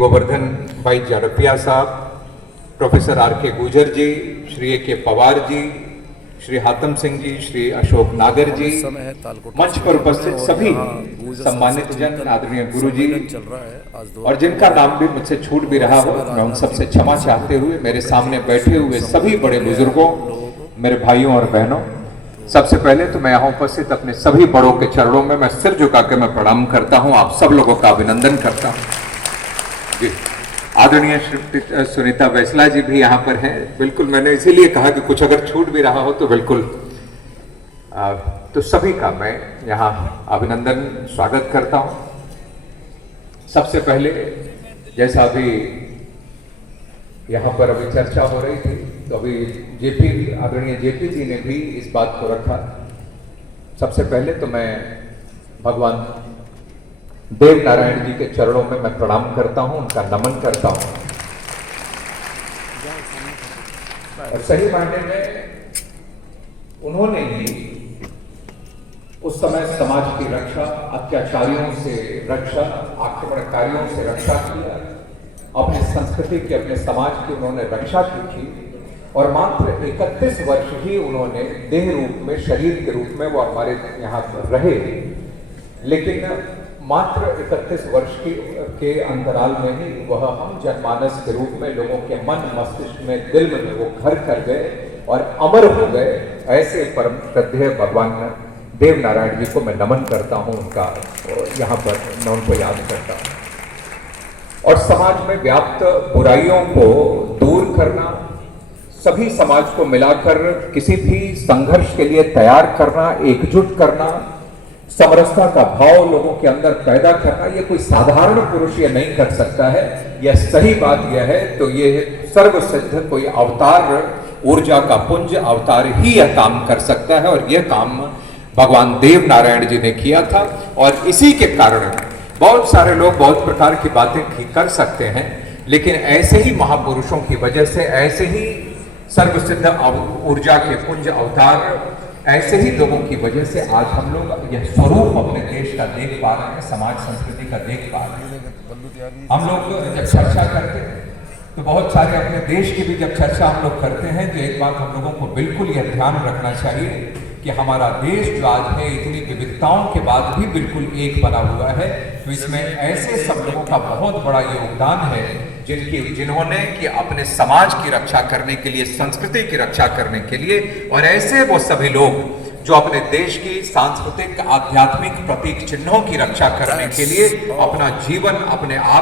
गोवर्धन भाई जाड़पिया साहब, professor are के गुजर जी, श्री ए के पवार जी, श्री हातम सिंह जी, श्री अशोक नागर जी, मंच पर उपस्थित सभी सम्मानित जन, आदरणीय गुरु जी, और जिनका नाम भी मुझसे छूट भी रहा हो, मैं उन सबसे क्षमा चाहते हुए मेरे सामने बैठे हुए सभी बड़े बुजुर्गों, मेरे भाइयों और बहनों, सबसे पहले तो मैं यहाँ उपस्थित अपने सभी बड़ों के चरणों में मैं सिर झुका के मैं प्रणाम करता हूँ। आप सब लोगों का अभिनंदन करता हूँ। जी, आदरणीय सुनीता बैसला जी भी यहाँ पर हैं। बिल्कुल, मैंने इसीलिए कहा कि कुछ अगर छूट भी रहा हो तो बिल्कुल तो सभी का मैं यहाँ अभिनंदन स्वागत करता हूँ। सबसे पहले जैसा अभी यहाँ पर अभी चर्चा हो रही थी, तो अभी आदरणीय जेपी जी ने भी इस बात को रखा। सबसे पहले तो मैं भगवान देव नारायण जी के चरणों में मैं प्रणाम करता हूं, उनका नमन करता हूं। और सही मायने में उन्होंने ही उस समय समाज की रक्षा, अत्याचारियों से रक्षा, आक्रमणकारियों से रक्षा किया, अपनी संस्कृति की, अपने समाज की उन्होंने रक्षा की थी। और मात्र 31 वर्ष ही उन्होंने देह रूप में, शरीर के रूप में वो हमारे यहाँ रहे, लेकिन मात्र 31 वर्ष के अंतराल में ही वह हम जनमानस के रूप में लोगों के मन, मस्तिष्क में, दिल में वो घर कर गए और अमर हो गए। ऐसे परम श्रद्धेय भगवान देव नारायण जी को मैं नमन करता हूँ, उनका यहाँ पर मैं उनको याद करता हूँ। और समाज में व्याप्त बुराइयों को दूर करना, सभी समाज को मिलाकर किसी भी संघर्ष के लिए तैयार करना, एकजुट करना, समरसता का भाव लोगों के अंदर पैदा करना, ये कोई साधारण पुरुष ये नहीं कर सकता है। यह सही बात यह है, तो ये सर्वसिद्ध कोई अवतार, ऊर्जा का पुंज अवतार ही यह काम कर सकता है। और यह काम भगवान देव नारायण जी ने किया था। और इसी के कारण बहुत सारे लोग बहुत प्रकार की बातें कर सकते हैं, लेकिन ऐसे ही महापुरुषों की वजह से, ऐसे ही सर्वसिद्ध ऊर्जा के पुंज अवतार, ऐसे ही लोगों की वजह से आज हम लोग यह स्वरूप अपने देश का देख पा रहे हैं, समाज संस्कृति का देख पा रहे हैं। हम लोग जब चर्चा करते हैं तो बहुत सारे अपने देश की भी जब चर्चा हम लोग करते हैं, तो एक बात हम लोगों को बिल्कुल यह ध्यान रखना चाहिए कि हमारा देश जो आज है, इतनी विविधताओं के बाद भी बिल्कुल एक बना हुआ है। तो इसमें ऐसे सब लोगों का बहुत बड़ा योगदान है जिन्होंने कि अपने समाज की रक्षा करने के लिए, संस्कृति की रक्षा करने के लिए, और ऐसे वो सभी लोग जो अपने देश की सांस्कृतिक, आध्यात्मिक प्रतीक चिन्हों की रक्षा करने के लिए अपना जीवन, अपने आप